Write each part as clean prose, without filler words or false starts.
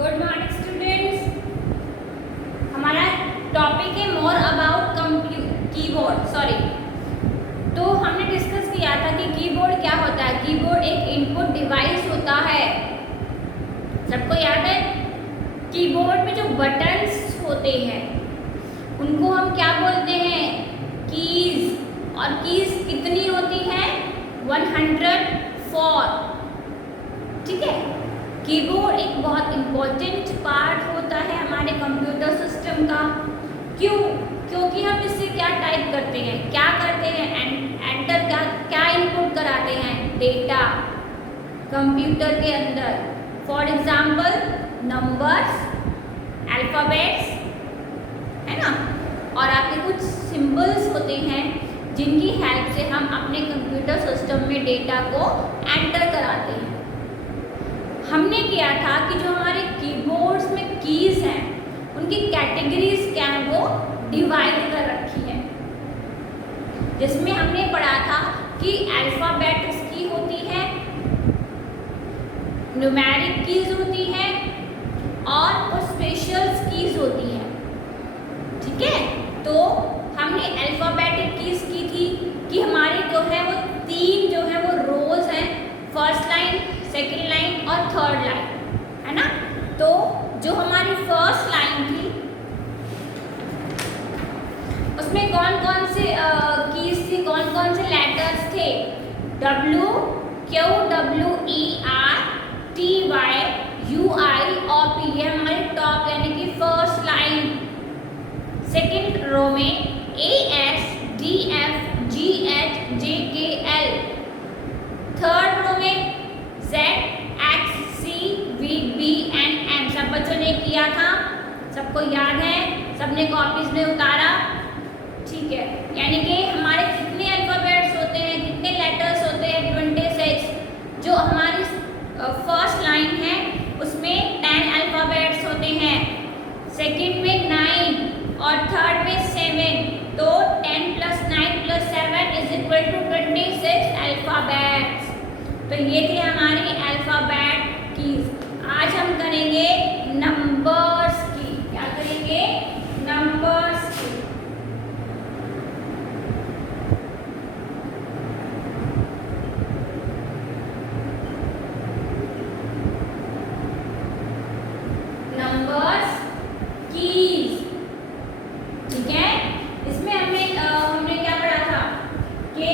Good morning students. हमारा topic है more about keyboard. तो हमने डिस्कस किया था कि कीबोर्ड क्या होता है। कीबोर्ड एक इनपुट डिवाइस होता है। सबको याद है? कीबोर्ड में जो बटन्स होते हैं उनको हम क्या बोलते हैं? कीज। और कीज कितनी होती है? 104। ठीक है। कीबोर्ड एक बहुत इम्पोर्टेंट पार्ट होता है हमारे कंप्यूटर सिस्टम का। क्यों? क्योंकि हम इससे क्या टाइप करते हैं, क्या करते हैं, एंटर क्या इनपुट कराते हैं? डेटा कंप्यूटर के अंदर। फॉर एग्जाम्पल नंबर्स, अल्फ़ाबेट्स, है ना। और आपके कुछ सिंबल्स होते हैं जिनकी हेल्प से हम अपने कंप्यूटर सिस्टम में डेटा को एंटर कराते हैं। हमने किया था कि जो हमारे कीबोर्ड्स में कीज हैं उनकी कैटेगरीज क्या हैं, वो डिवाइड कर रखी है। जिसमें हमने पढ़ा था कि अल्फ़ाबेट्स की होती है, न्यूमेरिक कीज होती है और स्पेशल कीज होती है। ठीक है। तो हमने अल्फ़ाबेटिक कीज की थी कि हमारी जो है वो तीन जो है वो रोज हैं, फर्स्ट लाइन, सेकेंड लाइन और थर्ड लाइन, है ना। तो जो हमारी फर्स्ट लाइन थी उसमें कौन कौन से कीज थी, कौन कौन से लेटर्स थे? W, Q, W, E, R, T, Y, U, I और P। ये हमारी टॉप यानी कि फर्स्ट लाइन। सेकेंड रो में A, S, D, F, G, H, J, K, L। Third row में Z, X, C, V, B, N, M। सब बच्चों ने किया था, सबको याद है, सबने कॉपीज में उतारा। ठीक है। यानी कि हमारे कितने अल्फ़ाबेट्स होते हैं, कितने लेटर्स होते हैं? 26। जो हमारी फर्स्ट लाइन है उसमें 10 अल्फ़ाबेट्स होते हैं, सेकेंड में 9 और थर्ड में 7। तो 10 + 9 + 7 = 26 अल्फ़ाबेट्स। तो ये थे हमारी अल्फ़ाबेट कीज। आज हम करेंगे नंबर्स की। क्या करेंगे? नंबर्स की। Numbers keys. ठीक है। इसमें हमने क्या पढ़ा था कि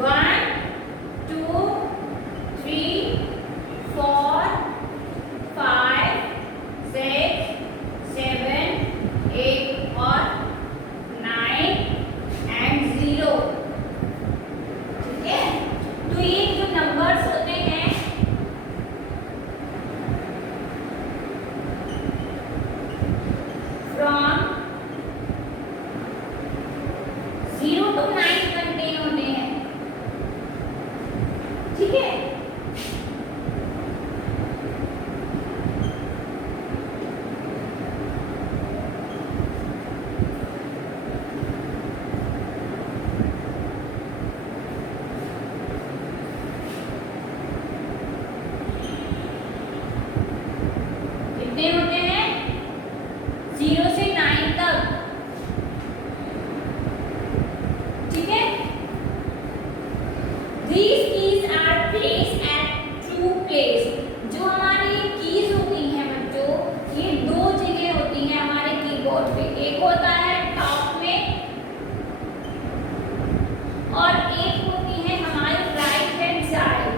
1, 2, 3, 4, 5, 6, 7, 8 और 9 एंड 0। ठीक है। तो ये जो नंबर्स होते हैं फ्रॉम 0 to 9 कंटेन होते हैं। ठीक है। कितने होते हैं? 0 से 9 तक। ठीक है। These keys are placed at true place। जो हमारी कीज होती हैं बच्चों, ये दो जगह होती हैं हमारे कीबोर्ड पे। एक होता है टॉप में और एक होती है हमारी राइट हैंड साइड।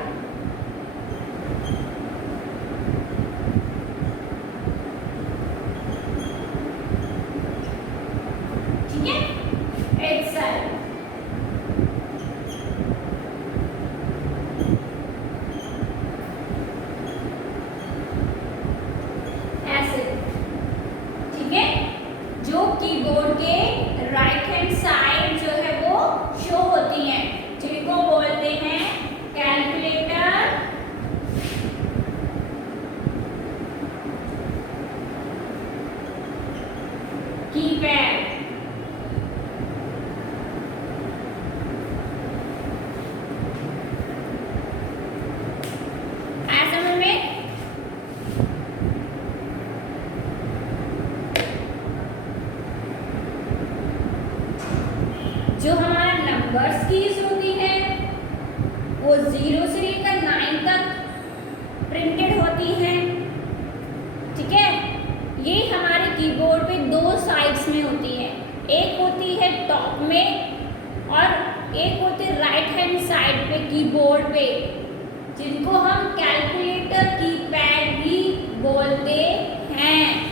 ठीक है। एक साइड। ऐसे। ठीक है। जो कीबोर्ड के राइट हैंड साइड जो है वो शो होती हैं, जिनको बोलते हैं कैलकुलेटर, कीपैड। ऐसे में 0 से लेकर 9 तक प्रिंटेड होती हैं। ठीक है, ये हमारे कीबोर्ड पे दो साइड्स में होती है, एक होती है टॉप में और एक होती है राइट हैंड साइड पे कीबोर्ड पे, जिनको हम कैलकुलेटर कीपैड भी बोलते हैं।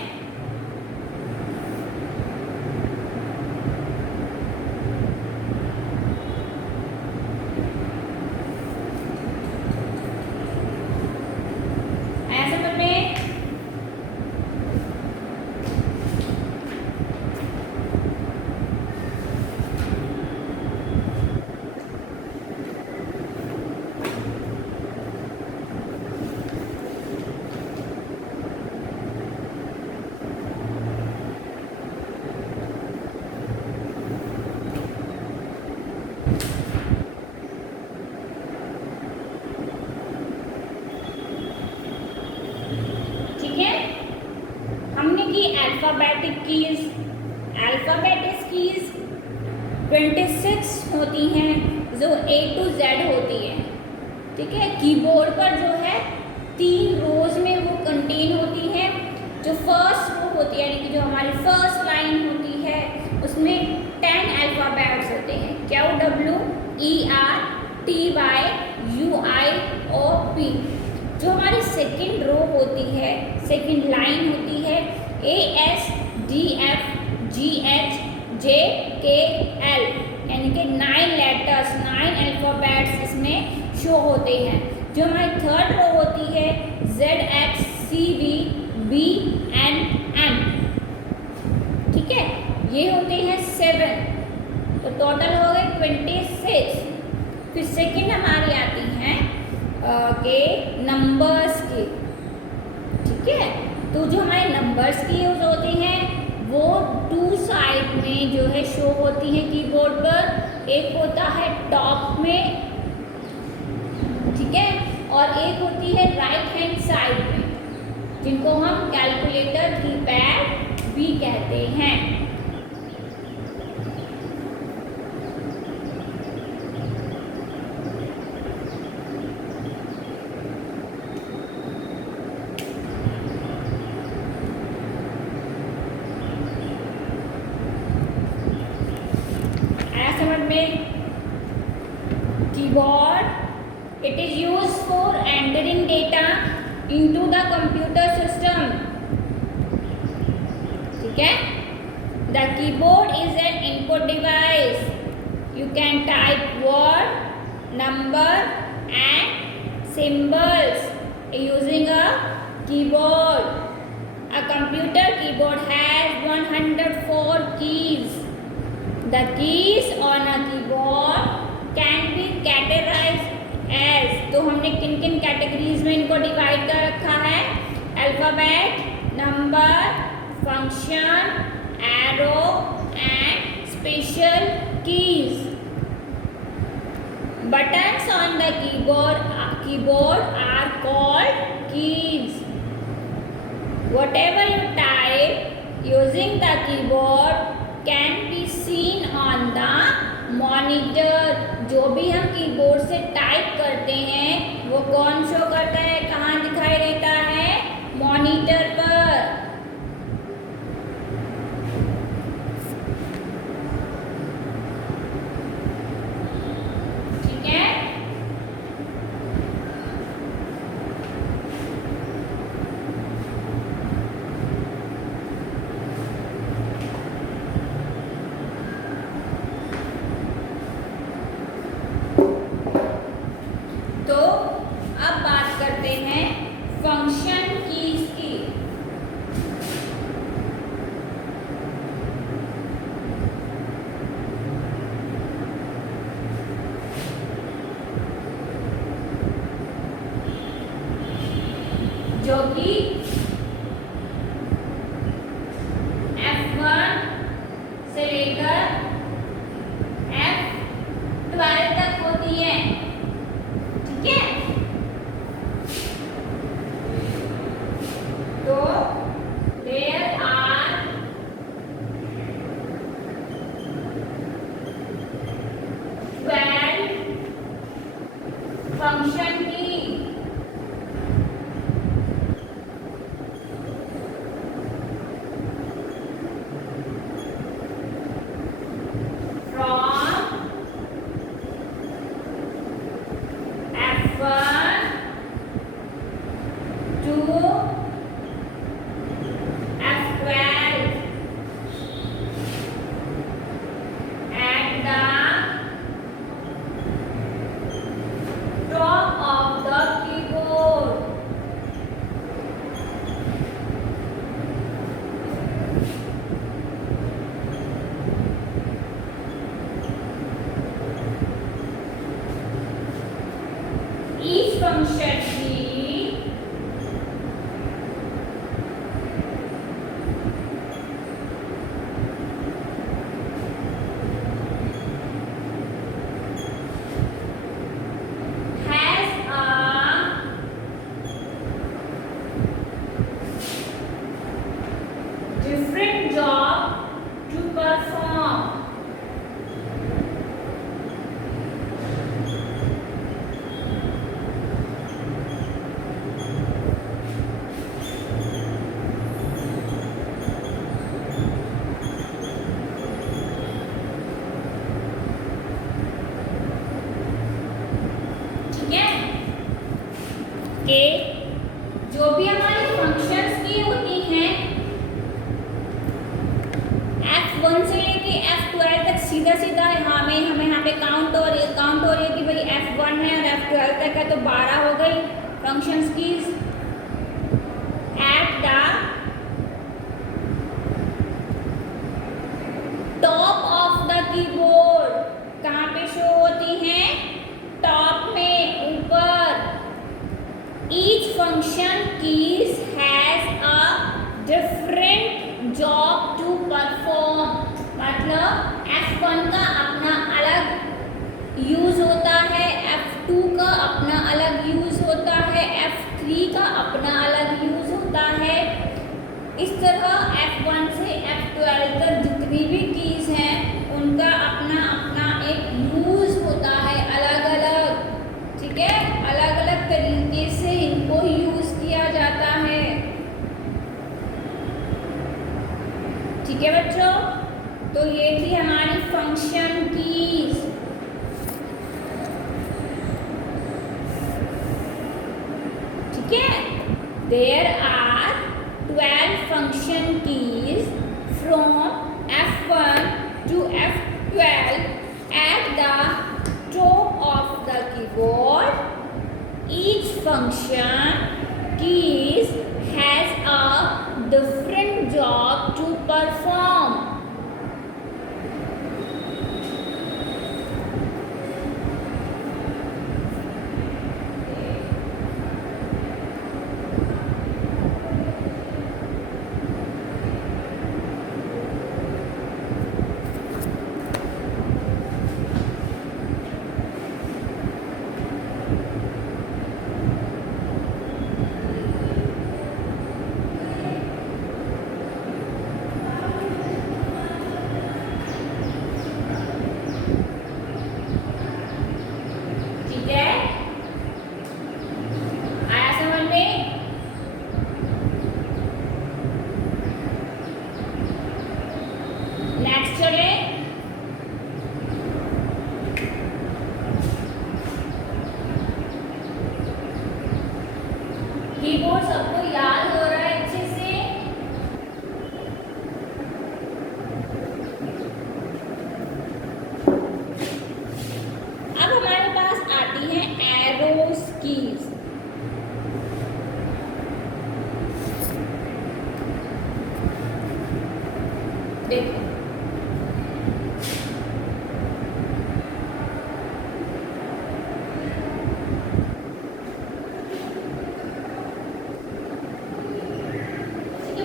अल्फाबेटिक कीज, अल्फाबेटिक कीज 26 होती हैं जो A to Z होती है। ठीक है, कीबोर्ड पर जो है 3 रोज में वो कंटेन होती है। जो फर्स्ट रो होती है यानी कि जो हमारी फर्स्ट लाइन होती है उसमें 10 अल्फाबेट्स होते हैं, QW ER TY UI और P। जो हमारी सेकंड रो होती है, सेकंड लाइन होती है ASDF GH JKL, यानी कि 9 लेटर्स 9 अल्फाबेट्स इसमें शो होते हैं। जो हमारी थर्ड रो होती है ZHCV BNM। ठीक है, ये होते हैं 7, तो टोटल हो गए 26। फिर सेकंड हमारी आती हैं के नंबर्स की। ठीक है, तो जो हमारे नंबर्स की यूज होती हैं वो 2 साइड में जो है शो होती हैं कीबोर्ड पर। एक होता है टॉप में, ठीक है, और एक होती है राइट हैंड साइड में, जिनको हम कैलकुलेटर कीपैड भी कहते हैं। Keyboard, it is used for entering data into the computer system. ठीक है, the keyboard is an input device. You can type word, number and symbols using a keyboard. A computer keyboard has 104 keys. The keys on a keyboard can be categorized as, तो हमने किन किन categories में इनको divide कर रखा है? Alphabet, number, function, arrow and special keys. Buttons on the keyboard are called keys. Whatever you type using the keyboard can be seen on the monitor। जो भी हम कीबोर्ड से टाइप करते हैं वो कौन शो करता है, कहाँ दिखाई देता है? मॉनिटर पर। ठीक है, तो अब बात करते हैं फंक्शन कीज की। जो कि F1 से लेकर F12 तक होती है। ठीक है, तो there are 12 functions F12 at the top of the keyboard. Each function key has a different job to perform. ठीक है कि जो भी हमारी फंक्शंस की होती हैं F1 से लेके F12 तक सीधा सीधा हमें यहाँ पे काउंट हो रही है कि भाई F1 है और F12 तक है तो 12 हो गई functions keys at the top of the keyboard. कहाँ पे शो होती हैं? टॉप में, ऊपर। Each function keys has a different job to perform. मतलब F1 का अपना अलग यूज होता है, F2 का अपना अलग यूज होता है, F3 का अपना अलग यूज होता है। इस तरह F1 से F12 तक जितनी भी कीज हैं उनका अपना अपना एक यूज होता है, अलग अलग। ठीक है, अलग अलग तरीके से इनको यूज किया जाता है। ठीक है बच्चों, तो ये थी हमारी फंक्शन कीज। ठीक है, there are 12 function keys from F1 to F12 at the top of the keyboard. Each function keys has a different job to perform. ठीक है, आया समझ में? नेक्स्ट चले। कीबोर्ड सबको याद हो रहा है अच्छे से? अब हमारे पास आती है एरोस कीज। देखो,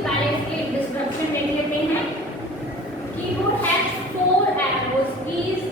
पहले इसके डिस्क्रिप्शन देख लेते हैं। Keyboard has 4 arrows keys.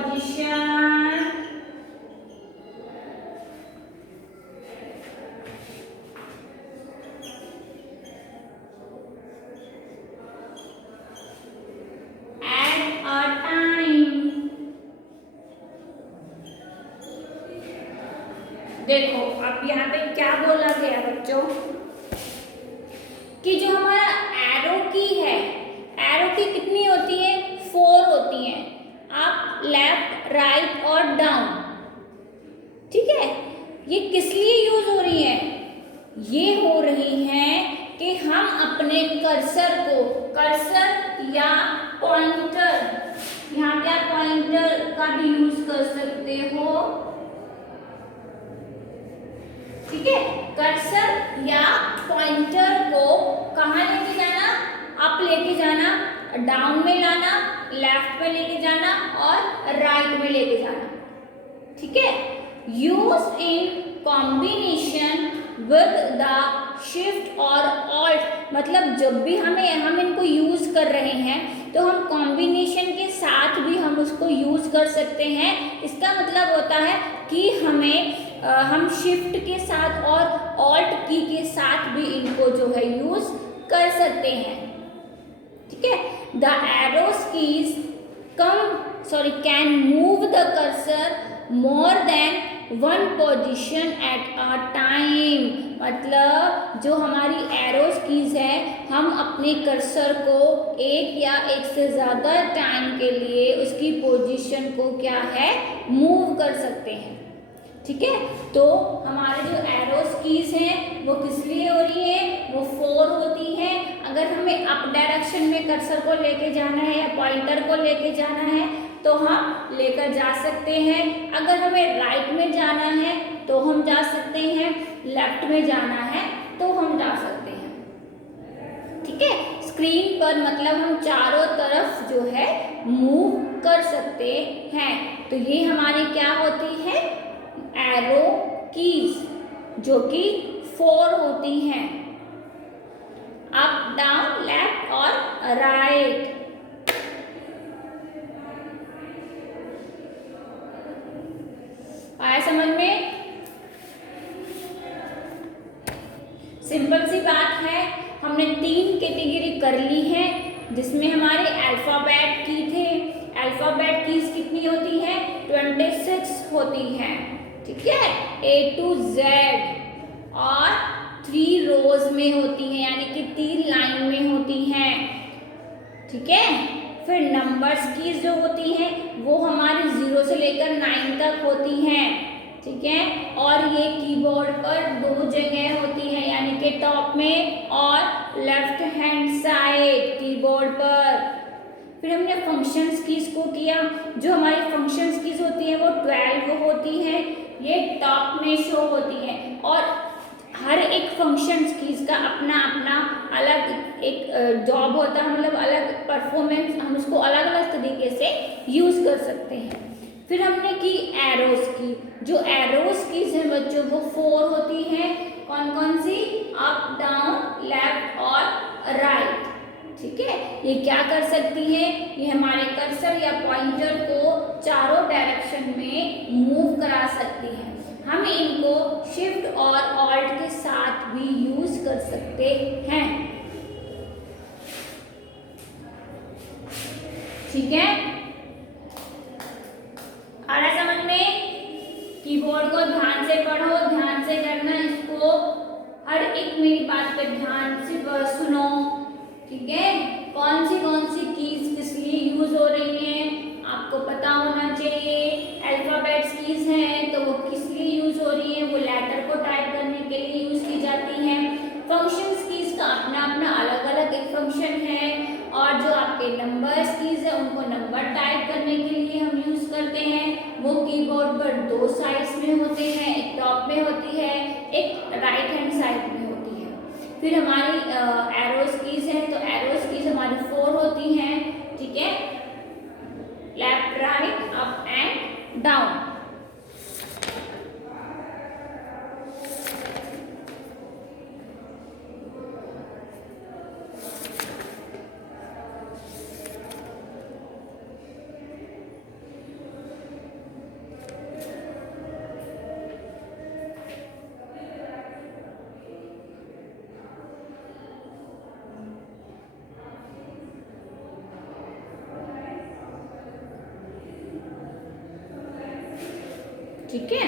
Position at a time। देखो अब यहाँ पे क्या बोला गया बच्चों कि जो हमारा एरो की है, एरो की कितनी होती है, 4 होती है, अप लेफ्ट राइट और डाउन। ठीक है, ये किस लिए यूज हो रही है, ये हो रही है कि हम अपने कर्सर को, कर्सर या पॉइंटर, यहाँ पे आप पॉइंटर का भी यूज कर सकते हो। ठीक है, कर्सर या पॉइंटर को कहाँ लेके जाना, अप लेके जाना, डाउन में लाना, लेफ्ट में लेके जाना और राइट में लेके जाना। ठीक है, use in combination with the shift और ऑल्ट, मतलब जब भी हम इनको यूज कर रहे हैं तो हम कॉम्बिनेशन के साथ भी हम उसको यूज कर सकते हैं। इसका मतलब होता है कि हम शिफ्ट के साथ और ऑल्ट की के साथ भी इनको जो है यूज कर सकते हैं। ठीक है, the arrows keys can move the cursor more than one position at a time, मतलब जो हमारी एरोस कीज है हम अपने कर्सर को एक या एक से ज़्यादा टाइम के लिए उसकी पोजीशन को क्या है, मूव कर सकते हैं। ठीक है, तो हमारे जो एरोस कीज हैं वो किस लिए हो रही है, वो 4 होती है। अगर हमें अप डायरेक्शन में कर्सर को लेके जाना है या पॉइंटर को लेके जाना है तो हम लेकर जा सकते हैं, अगर हमें राइट में जाना है तो हम जा सकते हैं, लेफ्ट में जाना है तो हम जा सकते हैं। ठीक है, स्क्रीन पर मतलब हम चारों तरफ जो है मूव कर सकते हैं। तो ये हमारी क्या होती है, एरो कीज, जो कि 4 होती हैं, अप डाउन लेफ्ट और राइट। आया समझ में? सिंपल सी बात है, हमने 3 कैटेगरी कर ली है जिसमें हमारे अल्फाबेट की थे। अल्फाबेट कीज कितनी होती है, 26 होती हैं। ठीक है, A to Z और 3 रोज में होती हैं, यानी कि 3 लाइन में होती हैं। ठीक है, फिर नंबर्स की जो होती हैं वो हमारे 0 से लेकर 9 तक होती हैं। ठीक है, और ये कीबोर्ड पर 2 जगह होती है, यानी कि टॉप में और लेफ्ट हैंड साइड कीबोर्ड पर। फिर हमने फंक्शंस कीज को किया, जो हमारी फंक्शंस कीज होती है वो 12 होती है, ये टॉप में शो होती है। और हर एक फंक्शंस कीज का अपना अपना अलग एक जॉब होता है, मतलब अलग परफॉर्मेंस, हम उसको अलग अलग तरीके से यूज कर सकते हैं। फिर हमने की एरोस की, जो एरोस कीज है बच्चों वो 4 होती हैं। कौन कौन सी, अप डाउन लेफ्ट और राइट। ठीक है, ये क्या कर सकती है, ये हमारे कर्सर या पॉइंटर को चारों डायरेक्शन में मूव करा सकती है। हम इनको शिफ्ट और ऑल्ट के साथ भी यूज कर सकते हैं। ठीक है, आ रहा समझ में? कीबोर्ड को ध्यान से पढ़ो, ध्यान से करना, इसको हर एक मेरी बात पे ध्यान से सुनो। ठीक है, कौन सी कीज किस लिए यूज हो रही हैं आपको पता होना चाहिए। अल्फाबेट्स कीज हैं तो वो किस लिए यूज हो रही है, वो लेटर को टाइप करने के लिए यूज की जाती हैं। फंक्शंस कीज का अपना अपना अलग अलग एक फंक्शन है, और जो आपके नंबर्स कीज है उनको नंबर टाइप करने के लिए हम यूज करते हैं। वो कीबोर्ड पर 2 साइड्स में होते हैं, एक टॉप में होती है, एक राइट हैंड साइड में होती है। फिर हमारी एरोस कीज है, तो एरोस कीज हमारी 4 होती हैं। ठीक है, left right up and down. ठीक है,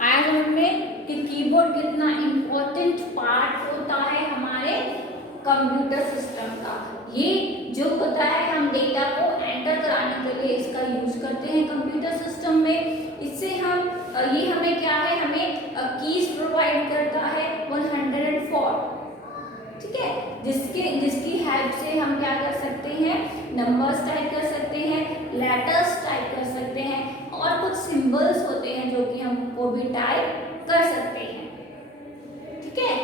आया समझ में कि कीबोर्ड कितना इम्पोर्टेंट पार्ट होता है हमारे कंप्यूटर सिस्टम का। ये जो होता है हम डेटा को एंटर कराने के लिए इसका यूज करते हैं कंप्यूटर सिस्टम में। इससे हम ये हमें क्या है, हमें कीज प्रोवाइड करता है 104, ठीक है, जिसकी हेल्प से हम क्या कर सकते हैं, नंबर्स टाइप कर सकते हैं, लेटर्स टाइप कर सकते हैं, और कुछ सिंबल्स होते हैं जो कि हम उनको भी टाइप कर सकते हैं। ठीक है,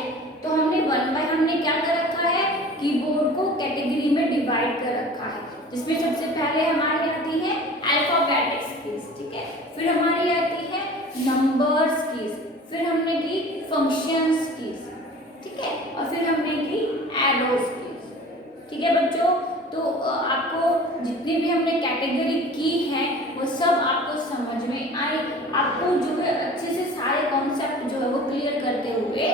तो हमने वन बाय हमने क्या कर रखा है, कीबोर्ड को कैटेगरी में डिवाइड कर रखा है, जिसमें सबसे पहले हमारी आती है अल्फाबेटिक्स कीज, ठीक है, फिर हमारी आती है नंबर्स कीज, फिर हमने की फंक्शंस कीज, ठीक है, और फिर हमने की एरोस कीज। ठीक है बच्चों, तो आपको जितनी भी हमने कैटेगरी की है वो सब आपको समझ में आए। आपको जो है अच्छे से सारे कॉन्सेप्ट जो है वो क्लियर करते हुए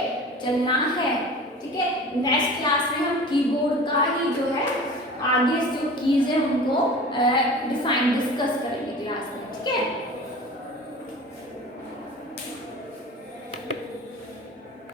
चलना है। ठीक है, नेक्स्ट क्लास में हम कीबोर्ड का ही जो है आगे जो कीज है उनको डिफाइन